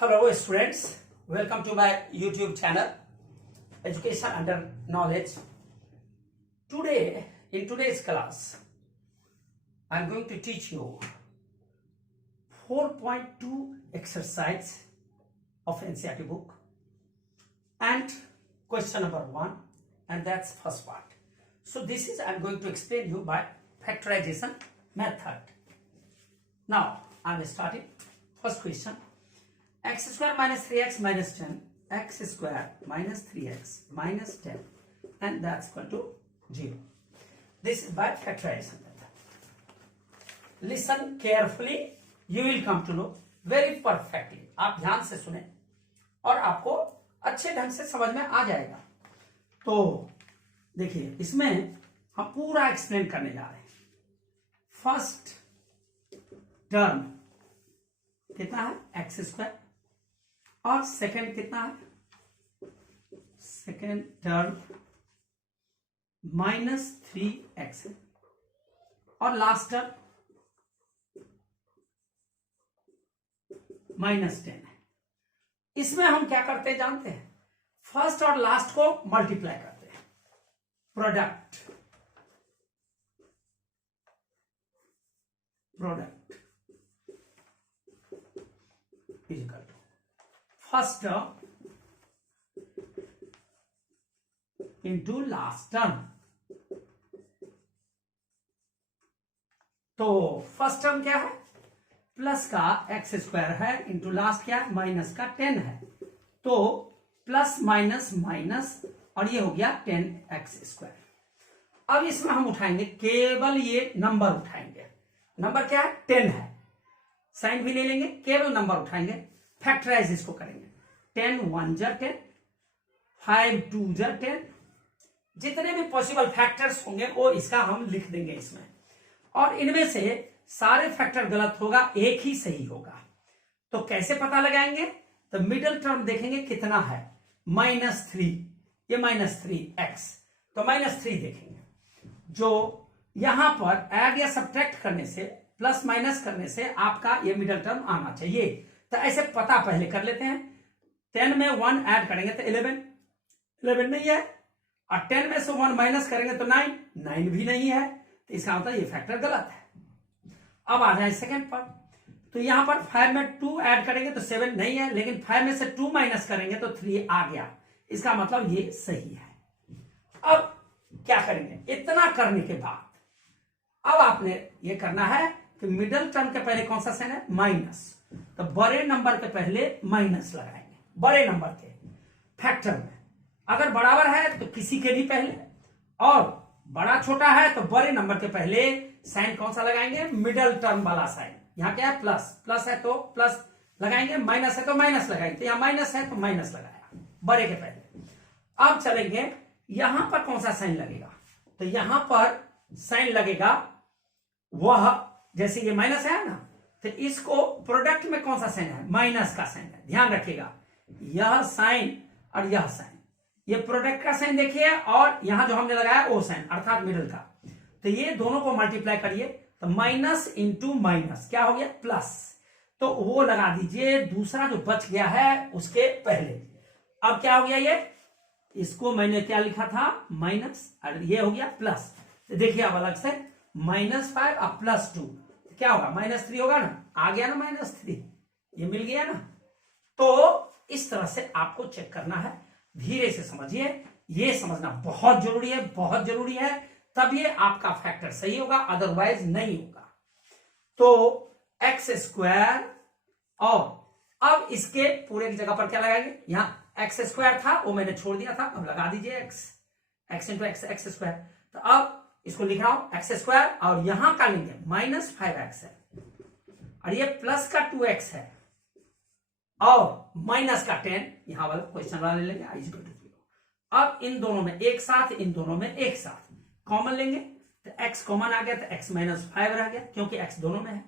Hello students, welcome to my YouTube channel Education Under Knowledge. Today, in today's class, I am going to teach you 4.2 exercise of NCERT book and question number 1, and that's first part. So this is I am going to explain you by factorization method. Now I am starting first question. X square minus 3x minus 10, x square minus 3x minus 10, and that's equal to 0. This is by factorization method. Listen carefully, you will come to know very perfectly. आप ध्यान से सुने और आपको अच्छे ढंग से समझ में आ जाएगा. तो देखिए, इसमें हम पूरा एक्सप्लेन करने जा रहे हैं. फर्स्ट टर्म कितना है? X square. और सेकेंड कितना है? सेकेंड टर्म माइनस 3x है. और लास्ट टर्म माइनस 10 है. इसमें हम क्या करते हैं जानते हैं? फर्स्ट और लास्ट को मल्टीप्लाई करते हैं. Product equal to first term into last term. तो फर्स्ट टर्म क्या है? प्लस का एक्स स्क्वायर है इंटू लास्ट क्या है? माइनस का 10 है. तो प्लस माइनस माइनस और ये हो गया 10x स्क्वायर. अब इसमें हम उठाएंगे केवल ये नंबर उठाएंगे. नंबर क्या है? 10 है. साइन भी ले लेंगे, केवल नंबर उठाएंगे. फैक्टराइज इसको करेंगे. 10 1 जा 10, 5 2 जा 10. जितने भी पॉसिबल फैक्टर्स होंगे वो इसका हम लिख देंगे इसमें. और इनमें से सारे फैक्टर गलत होगा, एक ही सही होगा. तो कैसे पता लगाएंगे? तो मिडिल टर्म देखेंगे कितना है. -3, ये -3x, तो -3 देखेंगे. जो यहां पर ऐड या सब्ट्रैक्ट करने से, प्लस माइनस करने से आपका ये मिडिल टर्म आना चाहिए. तो ऐसे पता पहले कर लेते हैं. 10 में 1 ऐड करेंगे तो 11 नहीं है. और 10 में से 1 माइनस करेंगे तो 9 भी नहीं है. तो इसका मतलब ये फैक्टर गलत है. अब आ जाए सेकेंड पर. तो यहां पर 5 में 2 ऐड करेंगे तो 7 नहीं है, लेकिन 5 में से 2 माइनस करेंगे तो 3 आ गया. इसका मतलब ये सही है. अब क्या करेंगे? इतना करने के बाद अब आपने ये करना है कि मिडिल टर्म के पहले कौन सा साइन है? माइनस. तो बड़े नंबर के पहले माइनस लगाएंगे. बड़े नंबर के फैक्टर में अगर बराबर है तो किसी के भी पहले, और बड़ा छोटा है तो बड़े नंबर के पहले साइन कौन सा लगाएंगे? मिडिल टर्म वाला साइन. यहां क्या है? प्लस है तो प्लस लगाएंगे, माइनस है तो माइनस लगाएंगे. तो यहां माइनस है तो माइनस लगाया बड़े के पहले. अब चलेंगे यहां पर कौन सा साइन लगेगा? तो यहां पर साइन लगेगा वह, जैसे ये माइनस है ना, तो इसको प्रोडक्ट में कौन सा साइन है? माइनस का साइन है. ध्यान रखिएगा, यह साइन और यह साइन, ये प्रोडक्ट का साइन देखिए, और यहां जो हमने लगाया वो साइन अर्थात मिडिल का. तो ये दोनों को मल्टीप्लाई करिए तो माइनस इंटू माइनस क्या हो गया? प्लस. तो वो लगा दीजिए दूसरा जो बच गया है उसके पहले. अब क्या हो गया? ये इसको मैंने क्या लिखा था? माइनस, और ये हो गया प्लस. तो देखिए अब अलग से -5 और +2 क्या होगा? -3 होगा ना. आ गया ना -3, ये मिल गया ना. तो इस तरह से आपको चेक करना है. धीरे से समझिए, ये समझना बहुत जरूरी है, बहुत जरूरी है. तब ये आपका फैक्टर सही होगा, अदरवाइज नहीं होगा. तो एक्स स्क्वायर, और अब इसके पूरे की जगह पर क्या लगाएंगे? यहां एक्स स्क्वायर था वो मैंने छोड़ दिया था, अब लगा दीजिए एक्स इंटू एक्स स्क्वायर. तो अब इसको लिख रहा हूं एक्स स्क्वायर, और यहां का लेंगे -5x है, और ये प्लस का 2x है, और माइनस का 10 यहां वाला क्वेश्चन वाला ले लेंगे i = 0. अब इन दोनों में एक साथ, इन दोनों में एक साथ कॉमन लेंगे तो x कॉमन आ गया, तो x -5 रह गया क्योंकि x दोनों में है.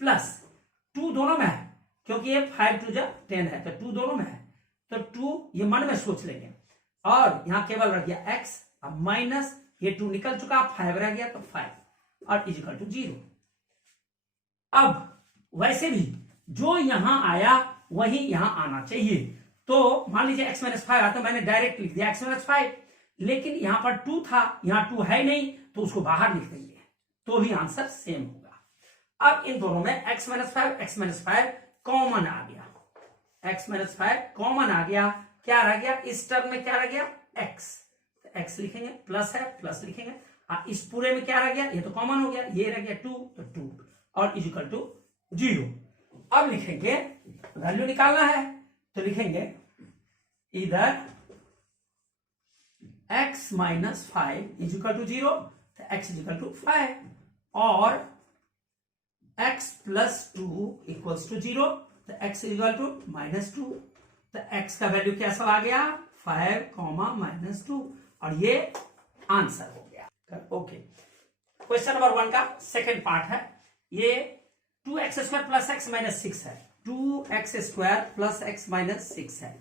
प्लस 2 दोनों में है क्योंकि ये 5 2 10 है, तो 2 दोनों में है, तो 2 ये मन में सोच लेंगे. और यहां केवल रह गया x, अब माइनस ये 2 निकल चुका, 5 रह गया तो 5, और = 0. अब वैसे भी जो यहां आया वही यहां आना चाहिए। तो मान लीजिए x माइनस 5 आता, मैंने डायरेक्ट लिख दिया x माइनस 5, लेकिन यहां पर 2 था, यहां 2 है नहीं, तो उसको बाहर लिख देंगे तो भी आंसर सेम होगा। अब इन दोनों में x माइनस 5 कॉमन आ गया, x माइनस 5 कॉमन आ गया, क्या रह गया इस टर्म में, क्या रह गया x, तो x लिखेंगे, प्लस है प्लस लिखेंगे, इस पूरे में क्या रह गया, ये तो कॉमन हो गया, ये रह गया 2, तो 2 और इजिकल टू 0। अब लिखेंगे वैल्यू निकालना है, तो लिखेंगे इधर x माइनस 5 इजिकल टू 0, तो x इजिकल टू 5 और x प्लस 2 इक्वल्स टू 0, तो x इजिकल टू -2, तो x का वैल्यू कैसा आ गया 5, -2 और ये आंसर हो गया। ओके, क्वेश्चन नंबर 1 का सेकंड पार्ट है, ये 2x² प्लस x माइनस 6 है, 2x² प्लस x माइनस 6 है,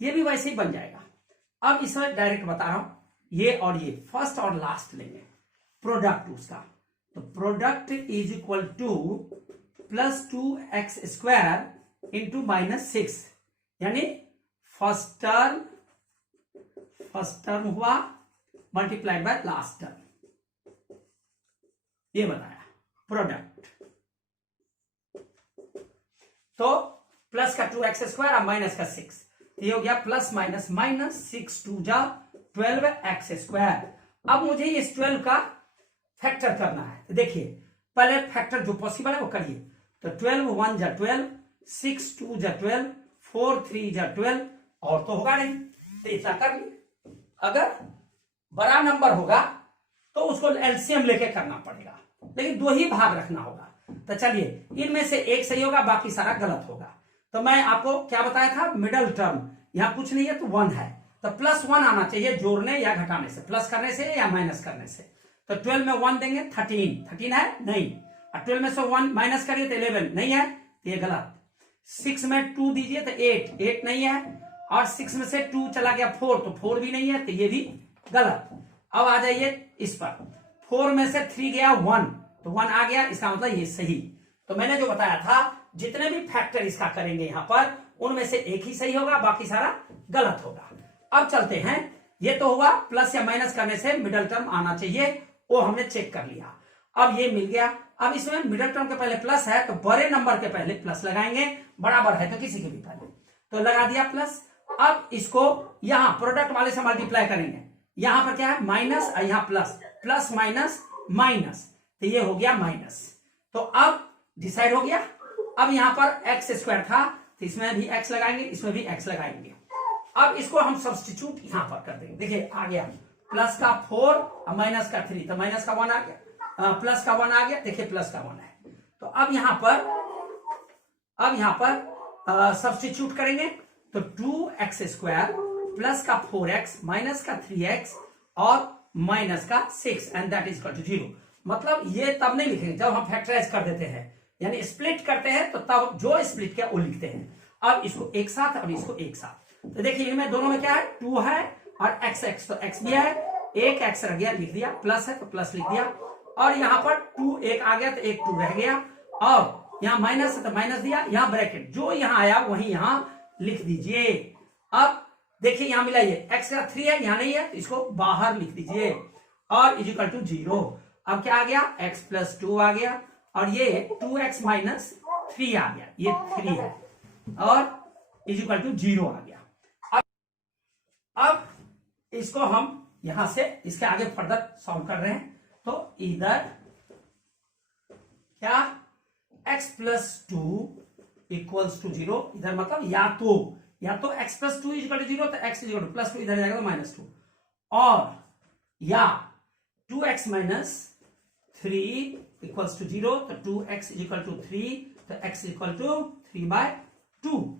ये भी वैसे ही बन जाएगा। अब इसमें डायरेक्ट बता रहा हूं, ये और ये फर्स्ट और लास्ट लेंगे, प्रोडक्ट उसका, तो product is equal to plus 2x² into -6, यानी फर्स्ट टर्म हुआ मल्टीप्लाइड बाय लास्ट टर्म, ये बताया प्रोडक्ट। तो प्लस का 2x² और माइनस का 6, ये हो गया प्लस माइनस 6 2 जा 12x²। अब मुझे इस 12 का फैक्टर करना है, तो देखिए पहले फैक्टर जो पॉसिबल है वो करिए, तो 12 1 जा 12, 6 2 जा 12, 4 3 जा 12, और तो होगा नहीं, तो इतना कर लिए। अगर बड़ा नंबर होगा तो उसको एलसीएम लेके करना पड़ेगा, लेकिन 2 ही भाग रखना होगा, तो चलिए इनमें से एक सही होगा, बाकी सारा गलत होगा। तो मैं आपको क्या बताया था, मिडल टर्म यहां कुछ नहीं है तो 1 है, तो प्लस 1 आना चाहिए जोड़ने या घटाने से, प्लस करने से या माइनस करने से। तो 12 में 1 देंगे 13 है नहीं, और 12 में से 1 माइनस करिए तो 11 नहीं है, तो ये गलत। 6 में 2 दीजिए तो 8 नहीं है, और 6 में से 2 चला गया 4, तो 4 भी नहीं है, तो ये भी गलत। अब आ जाइए इस पर, 4 में से 3 गया 1, तो 1 आ गया, इसका मतलब ये सही। तो मैंने जो बताया था जितने भी फैक्टर इसका करेंगे यहां पर, उनमें से एक ही सही होगा, बाकी सारा गलत होगा। अब चलते हैं, ये तो हुआ प्लस या माइनस करने से मिडल टर्म आना चाहिए, वो हमने चेक कर लिया, अब ये मिल गया। अब इसमें मिडल टर्म के पहले प्लस है, तो बड़े नंबर के पहले प्लस लगाएंगे, बराबर है तो किसी के भी पहले, तो लगा दिया प्लस। अब इसको यहां प्रोडक्ट वाले से मल्टीप्लाई करेंगे, यहां पर क्या है माइनस और यहां प्लस, प्लस माइनस माइनस, तो ये हो गया माइनस। तो अब डिसाइड हो गया। अब यहां पर x² था, तो इसमें भी x लगाएंगे, इसमें भी x लगाएंगे। अब इसको हम सब्स्टिट्यूट यहां पर कर देंगे, देखिए आ गया प्लस का 4 और माइनस का 3, तो माइनस का 1 आ गया, प्लस का 1 आ गया, देखिए प्लस का 1 है। तो अब यहां पर सब्स्टिट्यूट करेंगे, तो 2x² प्लस का 4x माइनस का 3x और माइनस का 6 and that is equal to 0। मतलब ये तब नहीं लिखेंगे जब हम फैक्टराइज कर देते हैं, यानी स्प्लिट करते हैं, तो तब जो स्प्लिट किया वो लिखते हैं। अब इसको एक साथ और इसको एक साथ, तो देखिए इनमें दोनों में क्या है 2 है और x, तो x भी है, एक x रह गया लिख दिया, प्लस है तो प्लस लिख दिया, और यहां पर 2 एक आ गया तो एक 2 रह गया, और यहां माइनस है तो माइनस दिया, यहां ब्रैकेट जो यहां आया वही यहां लिख दीजिए। अब देखिए यहां मिला ये x का 3 है, यहां नहीं है, तो इसको बाहर लिख दीजिए, और इजिकल टू 0। अब क्या आ गया x प्लस 2 आ गया, और ये 2x माइनस 3 आ गया, ये 3 है, और इजिकल टू 0 आ गया। अब इसको हम यहां से इसके आगे फर्दर सॉल्व कर रहे हैं, तो इधर क्या x प्लस 2 इक्वल्स टू 0, इधर मतलब या तो x प्लस 2 इजिकल टू 0, तो x इजिकल टू प्लस 2 इधर जाएगा तो -2, और या 2x माइनस 3 इक्वल्स टू 0, तो 2x इजिकल टू 3, तो x इक्वल टू 3/2,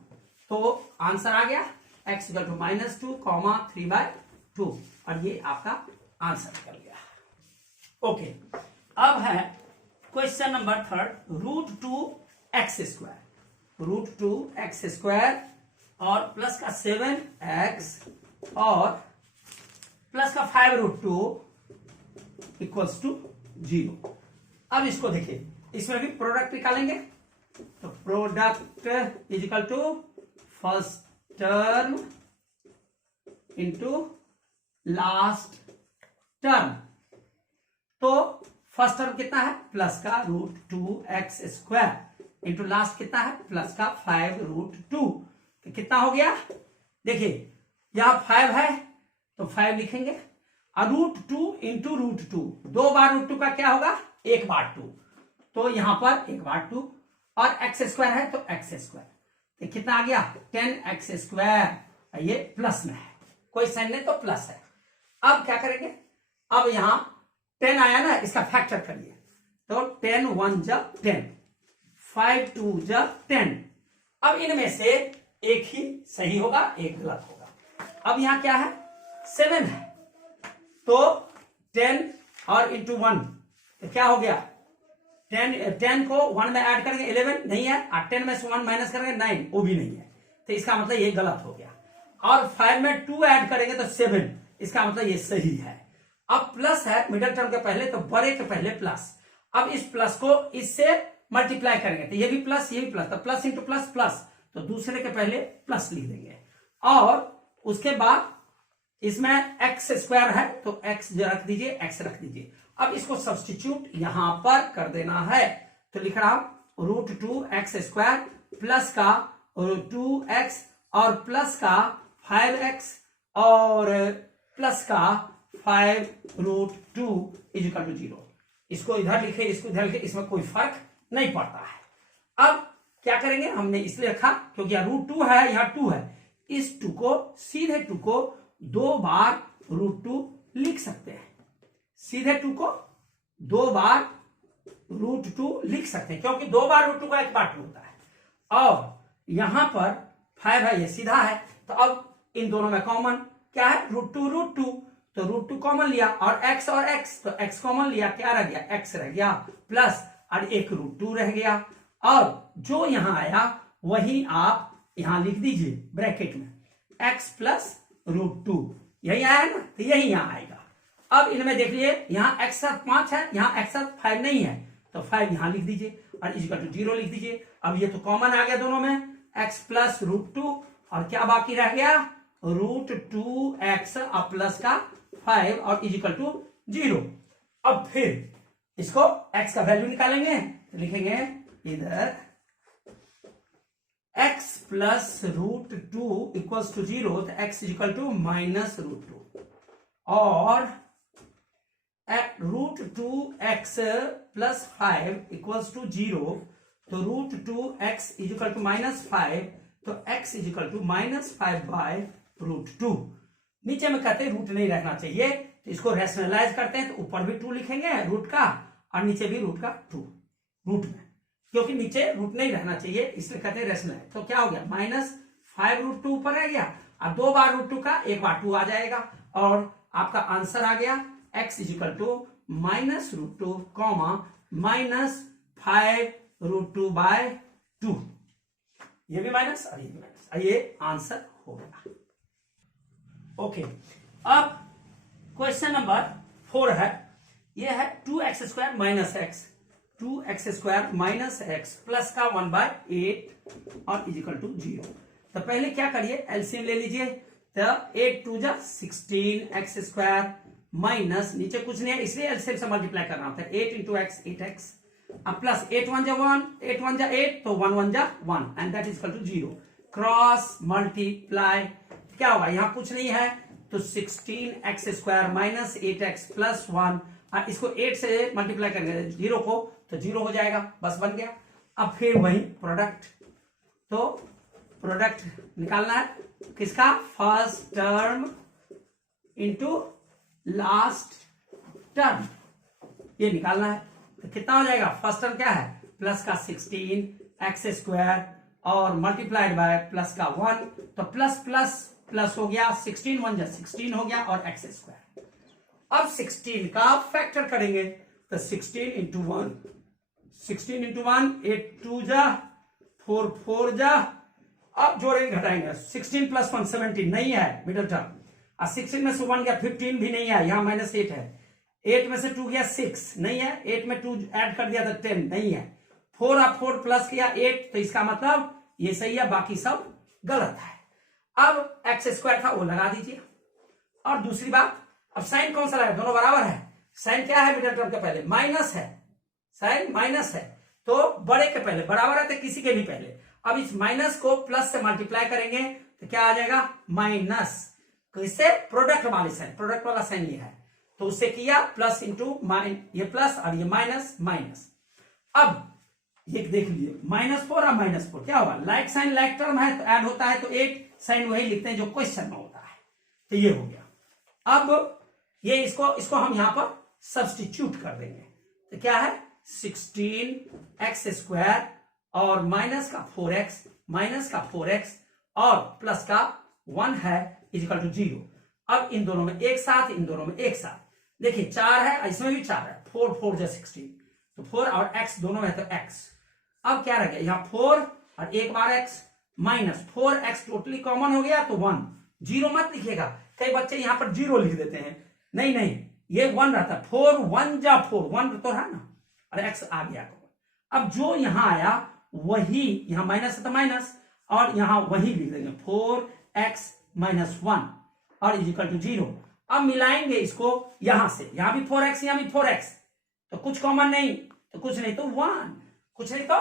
तो आंसर आ गया x इक्वल टू -2, 3/2, और ये आपका आंसर निकल गया। ओके, अब है क्वेश्चन नंबर 3, √2x², √2x² और प्लस का 7x और प्लस का 5√2 इक्वल्स टू 0। अब इसको देखिए, इसमें भी प्रोडक्ट निकालेंगे, तो product is equal to first term into last term. तो फर्स्ट टर्म कितना है प्लस का √2x² इंटू लास्ट कितना है प्लस का 5√2। तो कितना हो गया, देखिए यहां 5 है तो 5 लिखेंगे और √2 इंटू √2, 2 बार √2 का क्या होगा 1 बार 2, तो यहां पर 1 बार 2 और x² है तो x², तो कितना आ गया 10x²। ये प्लस में है, कोई साइन नहीं तो प्लस है। अब क्या करेंगे, अब यहां 10 आया ना, इसका फैक्टर करिए तो 10 1 जा 10, 5 2 जा 10। अब इनमें से एक ही सही होगा, एक गलत होगा। अब यहां क्या है 7 है, तो 10 और इंटू 1 तो क्या हो गया 10 को 1 में ऐड करेंगे 11 नहीं है, और 10 में से 1 माइनस करेंगे 9 वो भी नहीं है, तो इसका मतलब ये गलत हो गया। और 5 में 2 ऐड करेंगे तो 7, इसका मतलब ये सही है। अब प्लस है मिडिल टर्म के पहले, तो बड़े के पहले प्लस। अब इस प्लस को इससे मल्टीप्लाई करेंगे तो ये भी प्लस ये भी प्लस, तो प्लस इंटू प्लस प्लस, तो दूसरे के पहले प्लस लिख देंगे। और उसके बाद इसमें x² है तो x रख दीजिए, x रख दीजिए। अब इसको सब्स्टिट्यूट यहां पर कर देना है, तो लिख रहा हूं √2x² प्लस का 2x और प्लस का 5x और प्लस का 5√2 इज इक्वल टू 0। इसको इधर लिखे, इसको इधर लिखे, इसमें कोई फर्क नहीं पड़ता है। अब क्या करेंगे, हमने इसलिए रखा क्योंकि यहाँ √2 है, यहाँ 2 है, इस 2 को सीधे 2 को 2 बार √2 लिख सकते हैं, सीधे 2 को 2 बार √2 लिख सकते हैं, क्योंकि 2 बार √2 का 1 बार 2 होता है। और यहां पर 5 है, ये सीधा है, तो अब इन दोनों में कॉमन क्या है √2 तो √2 कॉमन लिया, और x और x तो x कॉमन लिया, क्या रह गया x रह गया, प्लस और एक √2 रह गया, और जो यहां आया वही आप यहां लिख दीजिए ब्रैकेट में x प्लस √2, यही आया ना, तो यही यहां आएगा। अब इनमें देख लिए यहां x साथ 5 है, यहां x साथ 5 नहीं है, तो 5 यहां लिख दीजिए और इक्वल टू 0 लिख दीजिए। अब ये तो कॉमन आ गया दोनों में, x प्लस √2 और क्या बाकी रह गया √2x और प्लस का 5 और इक्वल टू 0। अब फिर इसको x का वैल्यू निकालेंगे, तो लिखेंगे इधर x प्लस √2 इक्वल्स टू 0, तो x इक्वल टू -√2 और √2x प्लस 5 इक्वल्स टू 0, तो √2x इक्वल टू -5, तो x इक्वल टू -5/√2। नीचे में कहते हैं रूट नहीं रहना चाहिए, तो इसको रैशनलाइज करते हैं, तो ऊपर भी 2 लिखेंगे रूट का और नीचे भी रूट का 2 रूट में, क्योंकि नीचे रूट नहीं रहना चाहिए इसलिए कहते हैं रैशनलाइज। तो क्या हो गया -5/√2 ऊपर रह गया और 2 बार √2 का 1 बार 2 आ जाएगा, और आपका आंसर आ गया x इक्वल टू -√2 -5√2/2। ये भी माइनस और ये भी माइनस, ये आंसर हो गया। ओके, अब क्वेश्चन नंबर 4 है, ये है 2x² minus x, 2x² minus x plus का 1/8 और इक्वल टू 0। तो पहले क्या करिए एलसीएम ले लीजिए, तो 8 2 जा 16x² माइनस नीचे कुछ नहीं है इसलिए एलसीएम से मल्टीप्लाई करना होता है, 8 इंटू x 8x अब प्लस 8 1 जा 1, 8 1 जा 8, तो 1 1 जा 1 and that is equal to 0। Cross multiply क्या होगा, यहां कुछ नहीं है तो 16x² माइनस 8x प्लस 1, इसको 8 से मल्टीप्लाई करेंगे 0 को तो 0 हो जाएगा, बस बन गया। अब फिर वही प्रोडक्ट, तो प्रोडक्ट निकालना है किसका, first term into last term, ये निकालना है। तो कितना हो जाएगा, फर्स्ट टर्म क्या है प्लस का 16x² और मल्टीप्लाइड बाय प्लस का 1, तो प्लस प्लस प्लस हो गया, 16 1 जा 16 हो गया और x²। अब 16 का फैक्टर करेंगे, तो 16 इंटू 1, 16 इंटू 1 8 2 जा 4 4 जा, अब जोड़ेंगे घटाएंगे, 16 प्लस 1 17 नहीं है मिडिल टर्म, और 16 में से 1 गया 15 भी नहीं है, यहां -8 है, 8 में से 2 गया 6 नहीं है, 8 में 2 ऐड कर दिया तो 10 नहीं है, 4 और 4 प्लस किया 8, तो इसका मतलब ये सही है, बाकी सब गलत है। अब एक्स स्क्वायर था वो लगा दीजिए। और दूसरी बात, अब साइन कौन सा लगा, दोनों बराबर है। साइन क्या है मिडिल टर्म के पहले, माइनस है, साइन माइनस है, तो बड़े के पहले बराबर है तो किसी के भी पहले। अब इस माइनस को प्लस से मल्टीप्लाई करेंगे तो क्या आ जाएगा, माइनस, इससे प्रोडक्ट वाले साइन, प्रोडक्ट वाला साइन ये है, तो उससे किया प्लस इंटू माइन, ये प्लस और ये माइनस माइनस। अब ये देख लीजिए -4 और -4 क्या होगा, लाइक साइन लाइक टर्म है तो ऐड होता है, तो 8 साइन वही लिखते हैं जो क्वेश्चन में होता है, तो ये हो गया। अब ये इसको हम यहां पर सब्स्टिट्यूट कर देंगे, तो क्या है 16x² और माइनस का 4x और प्लस का 1 है इक्वल टू 0। अब इन दोनों में एक साथ, इन दोनों में एक साथ, देखिए 4 है, इसमें भी 4 है, 4 4 जो 16, तो 4 और x दोनों में है तो x। अब क्या रह गया, यहां 4 और एक बार x minus 4x totally common हो गया तो 1, 0 मत लिखिएगा, कई बच्चे यहां पर 0 लिख देते हैं, नहीं नहीं ये 1 रहता है, 4 1 जा 4, 1 तो है ना, और x आ गया। अब जो यहां आया वही यहां माइनस है तो माइनस, और यहां वही लिख देंगे 4x - 1 और इक्वल टू 0। अब मिलाएंगे इसको यहां से, यहां भी 4x यहां भी 4x, तो कुछ कॉमन नहीं, तो कुछ नहीं तो 1, कुछ नहीं तो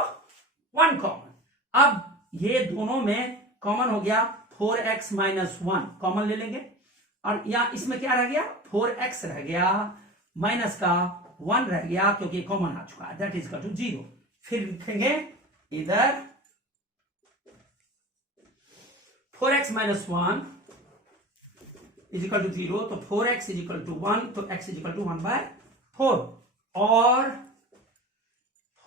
1 कॉमन। अब ये दोनों में कॉमन हो गया 4x - 1 कॉमन ले लेंगे, और यहां इसमें क्या रह गया, 4x रह गया, माइनस का 1 रह गया क्योंकि कॉमन आ चुका है, दैट इज इक्वल टू 0। फिर लिखेंगे इधर 4x - 1 इज इक्वल टू 0, तो 4x इज इक्वल टू 1, तो x इज इक्वल टू 1/4, और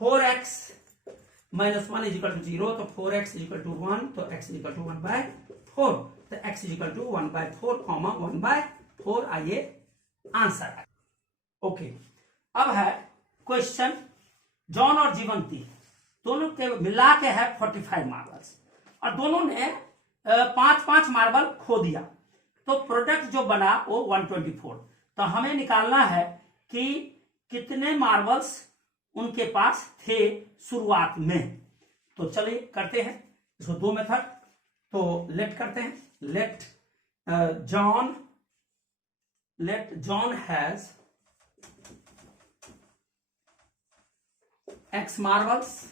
4x - 1 इज इक्वल टू 0, तो 4x इज इक्वल टू 1, तो x इज इक्वल टू 1/4, तो x is equal to 1/4 comma 1/4, आइए आंसर। ओके, अब है question, John और जीवंती दोनों के मिला के है 45 मार्बल्स, और दोनों ने 5-5 मार्बल खो दिया, तो प्रोडक्ट जो बना वो 124। तो हमें निकालना है कि कितने मार्बल्स उनके पास थे शुरुआत में। तो चलिए करते हैं इसको, दो मेथड, तो लेट करते हैं, let John has x marbles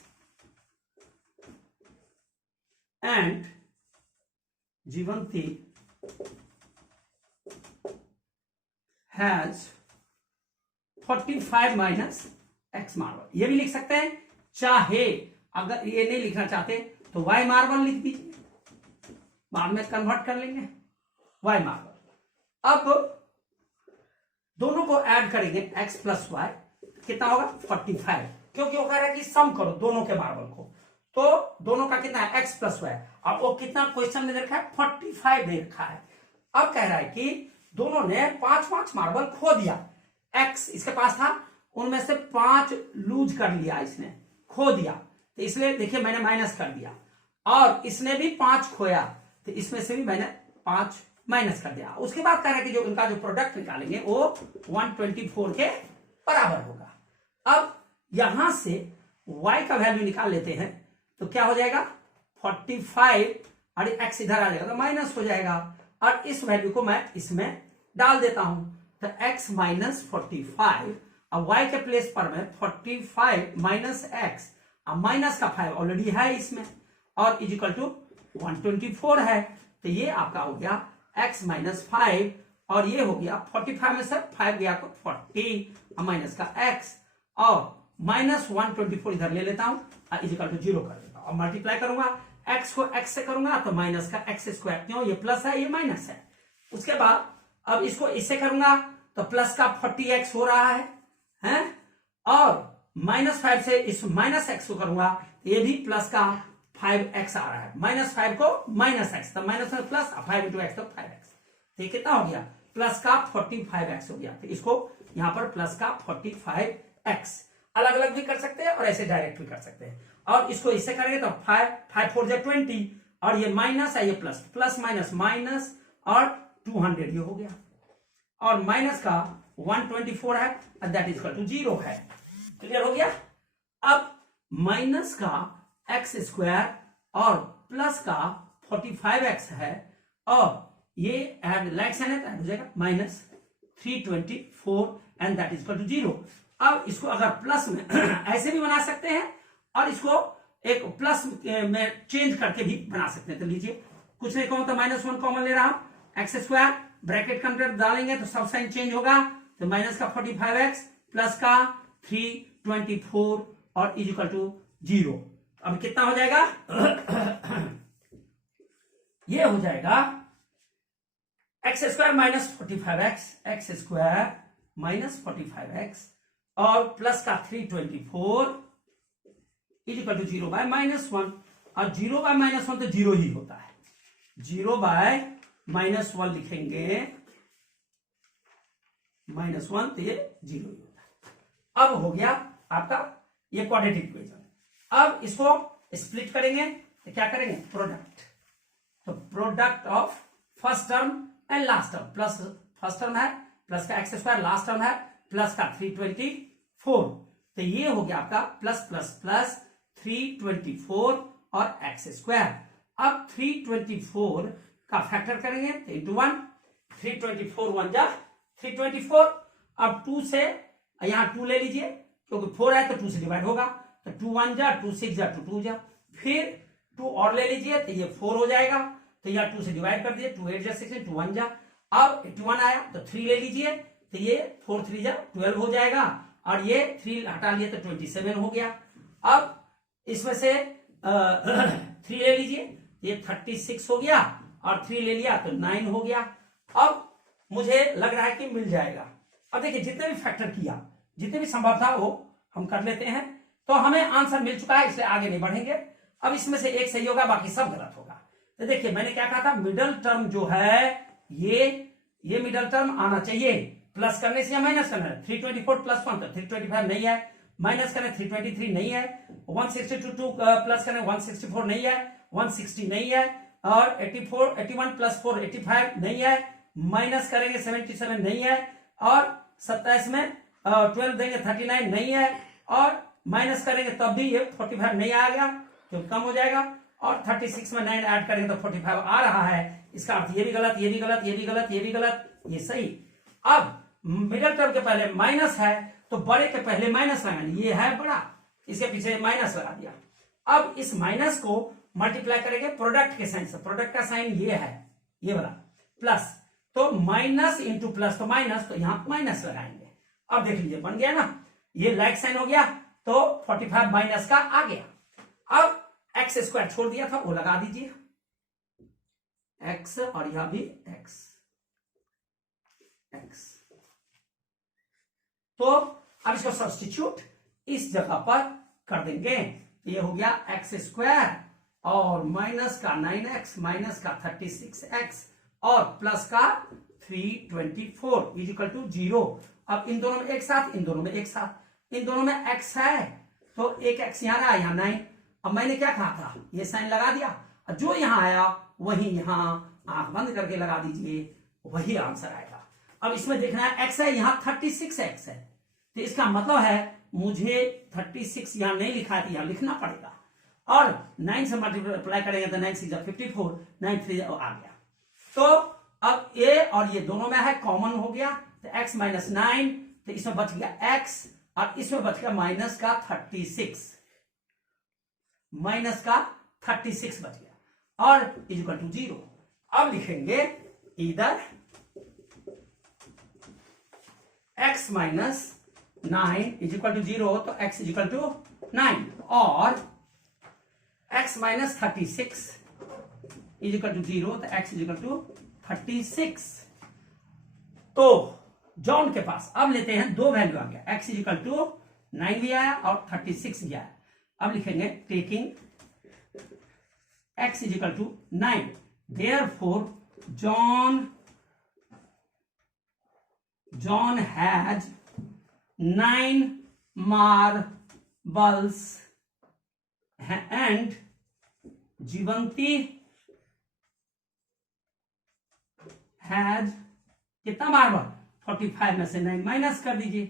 and जीवंती has 45 माइनस x मार्बल। ये भी लिख सकते हैं, चाहे अगर ये नहीं लिखना चाहते तो y मार्बल लिख दीजिए, बाद में कन्वर्ट कर लेंगे y मार्बल। अब दोनों को ऐड करेंगे x प्लस y, कितना होगा 45, क्योंकि वो कह रहा है कि सम करो दोनों के मार्बल को, तो दोनों का कितना है x प्लस y, और वो कितना क्वेश्चन में रखा है 45 दे रखा है। अब कह रहा है कि दोनों ने 5-5 मार्बल खो दिया, x इसके पास था, उनमें से 5 लूज कर लिया, इसने खो दिया, तो इसलिए देखिए मैंने माइनस कर दिया, और इसने भी 5 खोया, तो इसमें से भी मैंने 5 माइनस कर दिया। उसके बाद कह रहा है कि जो उनका जो प्रोडक्ट निकालेंगे वो 124 के बराबर होगा। अब यहां से y का वैल्यू निकाल लेते हैं, तो क्या हो जाएगा 45, और x इधर आ जाएगा तो माइनस हो जाएगा, और इस वैल्यू को मैं इसमें डाल देता हूं, तो x - 45, अब y के प्लेस पर मैं 45 माइनस x, अब माइनस का 5 ऑलरेडी है इसमें, और इज इक्वल टू 124 है, तो ये आपका हो गया x - 5, और ये हो गया 45 में से 5 गया तो 40, और माइनस का x, और माइनस 124 इधर ले लेता हूं, इज इक्वल टू 0 कर देता हूं, और मल्टीप्लाई करूंगा, x को x से करूंगा तो माइनस का x², क्यों ये प्लस है ये माइनस है। उसके बाद अब इसको इससे करूंगा तो प्लस का 40x हो रहा है, और -5 से इस माइनस x को करूंगा, ये भी प्लस का 5x आ रहा है, -5 को -x, तो माइनस में प्लस 5 × x तो 5x, तो ये कितना हो गया प्लस का 45x हो गया। तो इसको यहां पर प्लस का 45x अलग अलग भी कर सकते हैं और ऐसे डायरेक्ट भी कर सकते हैं, और इसको इससे करेंगे तो 5 4 जा 20, और ये माइनस है ये प्लस, प्लस माइनस माइनस, और 200 ये हो गया, और माइनस का 124 है, दैट इज इक्वल टू 0 है। क्लियर हो गया। अब माइनस का एक्स स्क्वायर और प्लस का 45x है, और ये ऐड लाइक साइन है तो ऐड हो जाएगा minus 324 and that is equal to 0। अब इसको अगर प्लस में ऐसे भी बना सकते हैं और इसको एक प्लस में चेंज करके भी बना सकते हैं। तो लीजिए कुछ नहीं कहूं तो -1 कॉमन ले रहा हूं, एक्स स्क्वायर ब्रैकेट कंटेंट डालेंगे तो सब साइन चेंज होगा, तो माइनस का 45x प्लस का 324 और इज इक्वल टू 0। अब कितना हो जाएगा ये हो जाएगा x square minus 45x, x square minus 45x और प्लस का 324 इज इक्वल टू 0 बाय -1। और 0 बाय -1 तो 0 ही होता है, 0 बाय -1 लिखेंगे, -1 तो ये 0 ही होता है। अब हो गया आपका ये क्वाड्रेटिक इक्वेशन। अब इसको स्प्लिट करेंगे तो क्या करेंगे, प्रोडक्ट। तो product of first term and last term, plus first term है प्लस का एक्स स्क्वायर, लास्ट टर्म है प्लस का 324, तो ये हो गया आपका प्लस प्लस प्लस 324 और एक्स स्क्वायर। अब 324 का फैक्टर करेंगे तो इंटू 1, 324 1 जा 324। अब 2 से यहां 2 ले लीजिए क्योंकि 4 है तो 2 से डिवाइड होगा, तो 2 1 जा 2 6 जा 2 2 जा, फिर 2 और ले लीजिए तो ये 4 हो जाएगा, तो यह 2 से डिवाइड कर दीजिए, 2 8 जा 16, 2 1 जा। अब 81 आया तो 3 ले लीजिए तो ये 4 3 जा 12 हो जाएगा, और ये 3 हटा लिए तो 27 हो गया। अब इसमें से 3 ले लीजिए, ये 36 हो गया, और 3 ले लिया तो 9 हो गया। अब मुझे लग रहा है कि मिल जाएगा। अब देखिए जितने भी फैक्टर किया, जितने भी संभव था वो हम कर लेते हैं, तो हमें आंसर मिल चुका है, इसलिए आगे नहीं बढ़ेंगे। अब इसमें से एक सही होगा, बाकी सब गलत होगा। तो देखिए मैंने क्या कहा था, मिडल टर्म जो है ये मिडल टर्म आना चाहिए, प्लस करने से या माइनस करना है। 324 प्लस 1 तो 325 नहीं है, माइनस करने 323 नहीं है, 162 प्लस करने 164 नहीं है, 160 नहीं है, और 81 प्लस 4 85 नहीं है, माइनस करेंगे 77 नहीं है, और 27 में 12 देंगे 39 नहीं है, और माइनस करेंगे तब भी ये 45 नहीं आ गया क्योंकि कम हो जाएगा, और 36 में 9 ऐड करेंगे तो 45 आ रहा है। इसका अर्थ ये भी गलत, ये भी गलत, ये भी गलत, ये भी गलत, ये सही। अब मिडिल टर्म के पहले माइनस है तो बड़े के पहले माइनस लगाएंगे, ये है बड़ा, इसके पीछे माइनस लगा दिया। अब इस माइनस को मल्टीप्लाई करेंगे प्रोडक्ट के साइन से, प्रोडक्ट का साइन ये है, ये वाला प्लस, तो माइनस इंटू प्लस तो माइनस, तो यहां माइनस लगाएंगे। अब देख लीजिए बन गया ना, ये लाइक साइन हो गया तो 45 माइनस का आ गया। अब एक्स स्क्वायर छोड़ दिया था वो लगा दीजिए, एक्स, और यहां भी एक्स एक्स। तो अब इसको सब्स्टिट्यूट इस जगह पर कर देंगे, ये हो गया एक्स स्क्वायर और माइनस का 9x माइनस का 36x और प्लस का 324 इज इक्वल टू 0। अब इन दोनों में एक साथ, इन दोनों में एक साथ, इन दोनों में x है तो एक x यहां रहा, यहां 9। अब मैंने क्या कहा था, ये साइन लगा दिया, जो यहां आया वही यहां आंख बंद करके लगा दीजिए, वही आंसर आएगा। अब इसमें देखना है x है, यहां 36x है, तो इसका मतलब है मुझे 36 यहां नहीं लिखा है, यहां लिखना पड़ेगा, और 9 से मल्टीप्लाई करेंगे तो 9 6 54, 9 3 आ गया। तो अब a और ये दोनों में है, कॉमन हो गया, तो x माइनस 9, तो इसमें बच गया x और इसमें बच गया माइनस का 36, माइनस का 36 बच गया और इज इक्वल टू 0। अब लिखेंगे इधर x minus 9 is equal to 0, तो x इज इक्वल टू 9, और x minus 36 is equal to 0, तो x इज इक्वल टू 36। तो जॉन के पास अब लेते हैं दो वैल्यू आ गया, x इज इक्वल टू 9 भी आया और 36 भी आया। अब लिखेंगे taking x is equal to 9, therefore John has 9 marbles and Jeevanti has कितना मार्बल, 45 में से 9 माइनस कर दीजिए,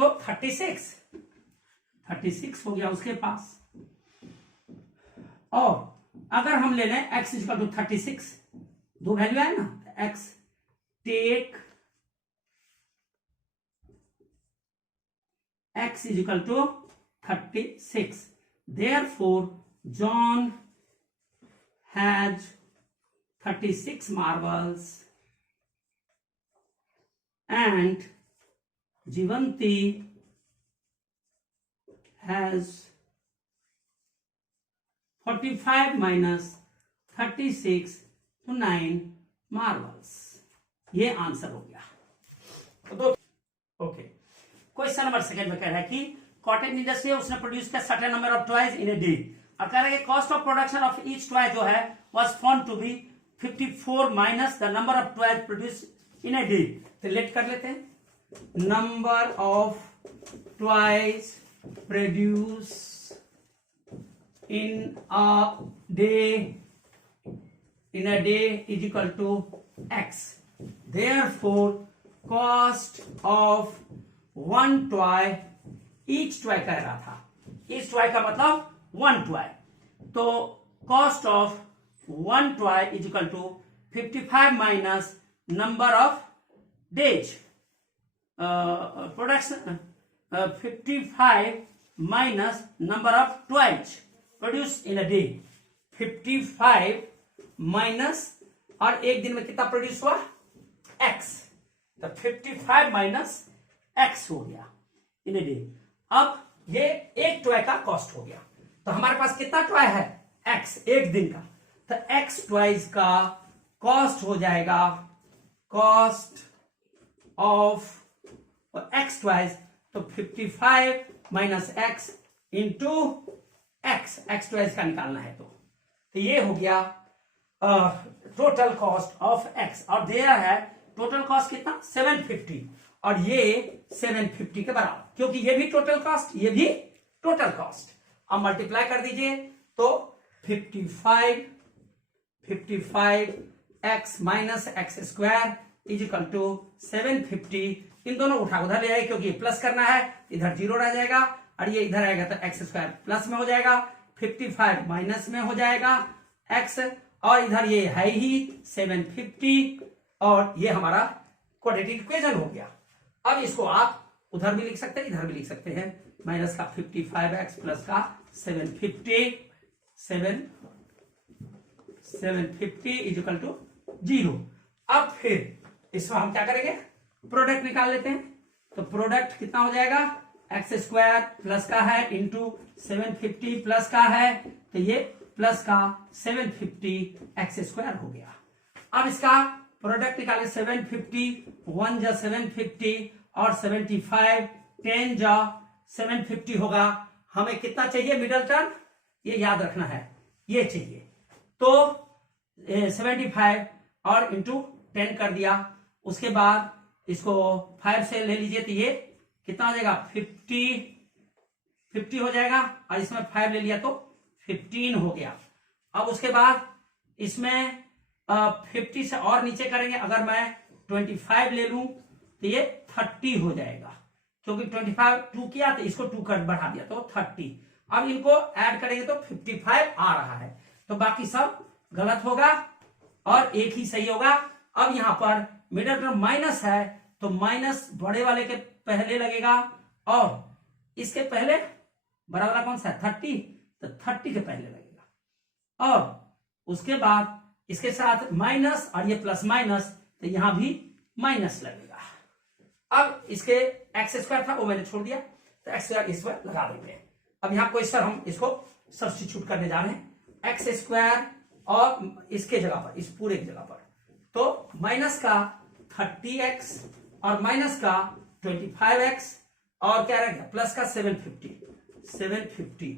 तो 36 हो गया उसके पास। और अगर हम ले लें x इक्वल टू 36, दो वैल्यू है ना, x take x is equal to 36, therefore John has 36 marbles and Jivanti has 45 minus 36 to 9 marbles। ये आंसर हो गया। ओके, क्वेश्चन नंबर सेकंड में कह रहा है कि कॉटन इंडस्ट्री उसने प्रोड्यूस किया certain number of toys in a day, और कह रहा है कि cost of production of each toy जो है was found to be 54 minus the number of toys produce in a day. तो लेट कर लेते हैं, number of toys produce in a day is equal to x, therefore cost of one toy, each toy कह रहा था, each toy का मतलब one toy, तो cost of one toy is equal to 55 minus number of days production, 55 minus number of toys produce in a day, 55 minus, और एक दिन में कितना प्रोड्यूस हुआ x, तो 55 माइनस x हो गया इन अ डे। अब ये एक टॉय का कॉस्ट हो गया, तो हमारे पास कितना टॉय है x, एक दिन का, तो x टॉयज का कॉस्ट हो जाएगा कॉस्ट ऑफ x टॉयज, तो 55 minus x into x toys का निकालना है, तो ये हो गया टोटल कॉस्ट ऑफ x, और दिया है टोटल कॉस्ट कितना 750, और ये 750 के बराबर, क्योंकि ये भी टोटल कॉस्ट, ये भी टोटल कॉस्ट। अब मल्टीप्लाई कर दीजिए, तो 55 x minus x square is equal to 750, इन दोनों उठा उधर ले जाए, क्योंकि प्लस करना है, इधर जीरो रह जाएगा, और ये इधर आएगा तो एक्स स्क्वायर प्लस में हो जाएगा, 55 माइनस में हो जाएगा x, और इधर ये है ही 750, और ये हमारा क्वाड्रेटिक इक्वेशन हो गया। अब इसको आप उधर भी लिख सकते हैं, इधर भी लिख सकते हैं, माइनस का 55x प्लस का 750 इज इक्वल टू 0। अब फिर इसमें हम क्या करेंगे, प्रोडक्ट निकाल लेते हैं, तो प्रोडक्ट कितना हो जाएगा, एक्स स्क्वायर प्लस का है इंटू 750 प्लस का है, तो ये प्लस का 750 एक्स स्क्वायर हो गया। अब इसका प्रोडक्ट निकाले, 750 1 जा 750 और 75 10 जा 750 होगा। हमें कितना चाहिए मिडल टर्म, ये याद रखना है, ये चाहिए, तो 75 और इंटू 10 कर दिया, उसके बाद इसको 5 से ले लीजिए, तो ये कितना हो जाएगा 50 हो जाएगा, और इसमें 5 ले लिया तो 15 हो गया। अब उसके बाद इसमें 50 से और नीचे करेंगे, अगर मैं 25 ले लूं तो ये 30 हो जाएगा, क्योंकि 25 2 किया तो इसको 2 कर बढ़ा दिया तो 30। अब इनको ऐड करेंगे तो 55 आ रहा है, तो बाकी सब गलत होगा और एक ही सही होगा। अब यहां पर मिडल टर्म माइनस है, तो माइनस बड़े वाले के पहले लगेगा, और इसके पहले बड़ा वाला कौन सा है 30, तो 30 के पहले लगेगा, और उसके बाद इसके साथ माइनस और ये प्लस माइनस, तो यहां भी माइनस लगेगा। अब इसके एक्स स्क्वायर था वो मैंने छोड़ दिया, तो एक्स स्क्वायर इस पर लगा देंगे। अब यहाँ क्वेश्चन हम इसको सब्स्टिट्यूट करने जा रहे हैं, एक्स स्क्वायर और इसके जगह पर, इस पूरे की जगह पर, तो माइनस का 30x और माइनस का 25x और क्या रहेगा प्लस का 750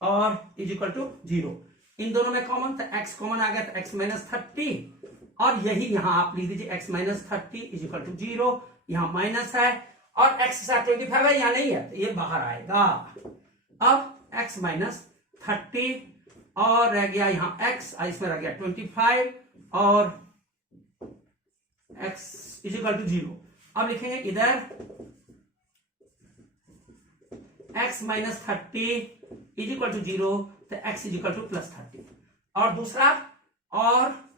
और इज इक्वल टू 0। इन दोनों में कॉमन, तो x कॉमन आ गया, तो x माइनस 30, और यही यहां आप लिख दीजिए x minus 30 is equal to 0। यहां माइनस है और x के साथ 25 है, यहां नहीं है, तो ये बाहर आएगा। अब x माइनस 30 और रह गया यहां x, इसमें रह गया 25 और x इज इक्वल टू 0। अब लिखेंगे इधर x minus 30 is equal to 0, तो x is equal to plus 30। और दूसरा, और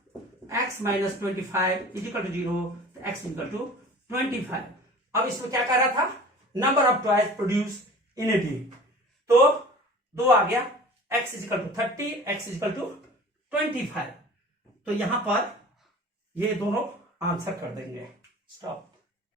x minus 25 is equal to 0, तो x इज इक्वल टू 25। अब इसमें क्या कर रहा था, number of toys produce in a day, तो 2 आ गया, x is equal to 30, x is equal to 25। तो यहां पर ये दोनों आंसर कर देंगे। स्टॉप।